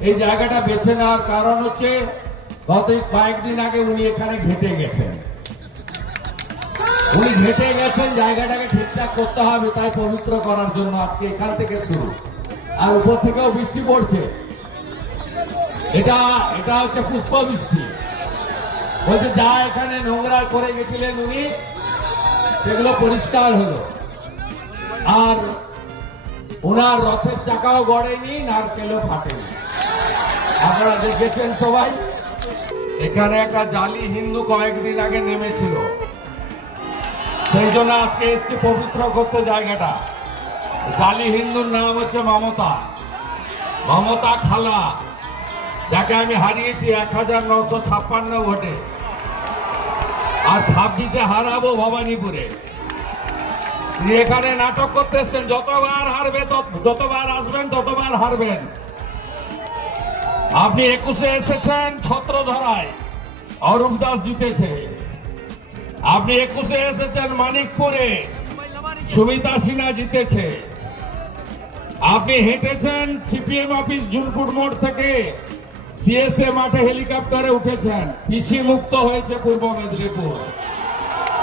এই জায়গাটা বেছে নেওয়ার কারণ হচ্ছে গত কয়েকদিন আগে উনি এখানে ঘেটে গেছেন। উনি ঘেটে গেছেন, জায়গাটাকে ঠিকঠাক করতে হবে, তাই পবিত্র করার জন্য আজকে এখান থেকে শুরু। আর উপর থেকেও বৃষ্টি পড়ছে। এটা এটা হচ্ছে পুষ্প বৃষ্টি। বলছে, যা এখানে নোংরা করে গেছিলেন উনি, সেগুলো পরিষ্কার হলো। আর ওনার রথের চাকাও গড়েনি, নারকেলও ফাটেনি। আপনারা দেখেছেন সবাই? এখানে একটা জালি হিন্দু কয়েকদিন আগে নেমেছিল। সেই জন্য আজকে এসছি পবিত্র করতে জায়গাটা। জালি হিন্দুর নাম হচ্ছে মমতা। মমতা খালা, যাকে আমি হারিয়েছি এক হাজার নশো ছাপ্পান্ন ভোটে। আর ছাব্বিশে হারাবো ভবানীপুরে। এখানে নাটক করতে এসছেন, যতবার হারবে যতবার আসবেন, ততবার হারবেন। আপনি একুশে এসেছেন ছত্র ধরায় অরূপ দাস জিতেছে। আপনি একুশে এসেছেন মানিকপুরে। সুমিতা সিনহা জিতেছে। আপনি হেঁটেছেন সিপিএম অফিস জুনপুর মোড় থেকে। সিএসএ মাঠে হেলিকপ্টারে উঠেছেন। পিসি মুক্ত হয়েছে পূর্ব মেদিনীপুর।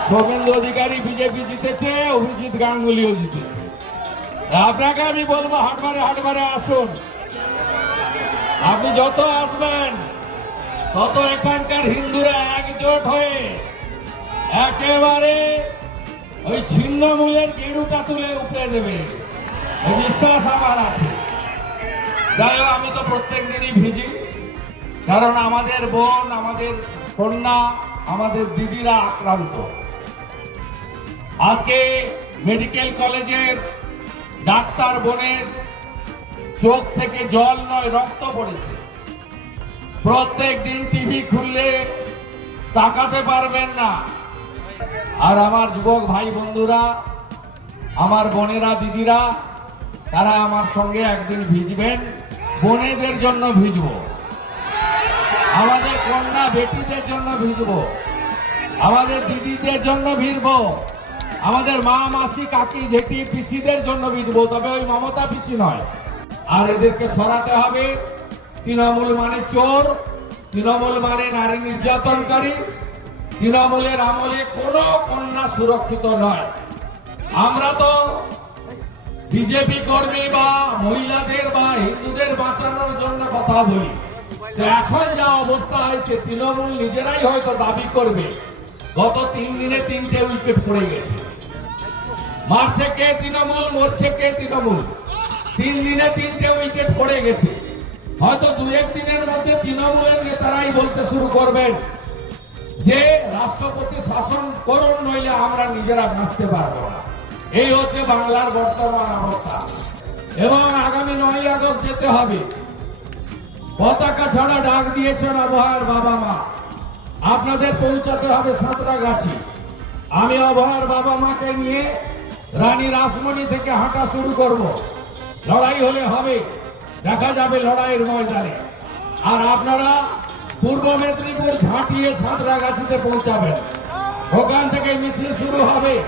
সৌমেন্দ্র অধিকারী বিজেপি জিতেছে, অভিজিৎ গাঙ্গুলিও জিতেছে। আপনাকে আমি বলব, হাটবারে হাটবারে আসুন। আপনি যত আসবেন, তত এখানকার হিন্দুরা একজোট হয়ে একেবারে ওই ছিন্নমূলের গেরুটা তুলে উপড়ে দেবে। বিশ্বাস আমার আছে। যাই হোক, আমি তো প্রত্যেক দিনই ভিজি। কারণ আমাদের বোন, আমাদের কন্যা, আমাদের দিদিরা আক্রান্ত। আজকে মেডিকেল কলেজের ডাক্তার বোনের চোখ থেকে জল নয়, রক্ত পড়েছে। প্রত্যেক দিন টিভি খুললে তাকাতে পারবেন না। আর আমার যুবক ভাই বন্ধুরা, আমার বোনেরা, দিদিরা, তারা আমার সঙ্গে একদিন ভিজবেন, বোনেদের জন্য ভিজব। আমাদের কন্যা বেটিদের জন্য ভিজব। আমাদের দিদিদের জন্য ভিজব। আমাদের মা, মাসি, কাকি, জেঠি, পিসিদের জন্য ভিজব। তবে ওই মমতা পিসি নয়। আর এদেরকে সরাতে হবে। তৃণমূল মানে চোর, তৃণমূল মানে নারী নির্যাতনকারী, তৃণমূলের আমলে কোনো কন্যা সুরক্ষিত নয়। আমরা তো বিজেপি কর্মী বা মহিলাদের বা হিন্দুদের বাঁচানোর জন্য কথা বলি। এখন যা অবস্থা হয়েছে, তৃণমূল নিজেরাই হয়তো দাবি করবে। গত তিন দিনে তিনটে উইকেট পড়ে গেছে। মারছে কে তৃণমূল, মরছে কে তৃণমূল? তিন দিনে তিনটে উইকেট পড়ে গেছে। হয়তো দু দিনের মধ্যে তৃণমূলের নেতারাই বলতে শুরু করবেন যে, রাষ্ট্রপতি শাসন করুন, নইলে আমরা নিজেরা বাঁচতে পারব না। এই হচ্ছে বাংলার বর্তমান অবস্থা। এবং আগামী নয় আগস্ট যেতে হবে। পতাকা ছাড়া ডাক দিয়েছেন আবহাওয়ার বাবা মা। আপনাদের পৌঁছাতে হবে সাঁতরাগাছি। আমি আবহাওয়ার বাবা মাকে নিয়ে রানী রাসমণি থেকে হাঁটা শুরু করব। লড়াই হলে হবে। দেখা যাবে লড়াইয়ের ময়দানে। আর আপনারা পূর্ব মেদিনীপুর ঝাঁটিয়ে সাঁতরাগাছিতে পৌঁছাবেন। ওখান থেকে মিছিল শুরু হবে।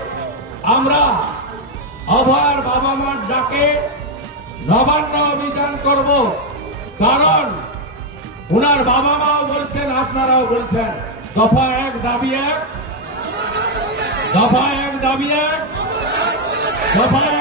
আমরা আবহাওয়ার বাবা মার ডাকে নবান্ন অভিযান করব। কারণ উনার বাবা মাও বলছেন, আপনারাও বলছেন, দফা এক, দাবি এক। দফা এক, দাবি এক। দফা এক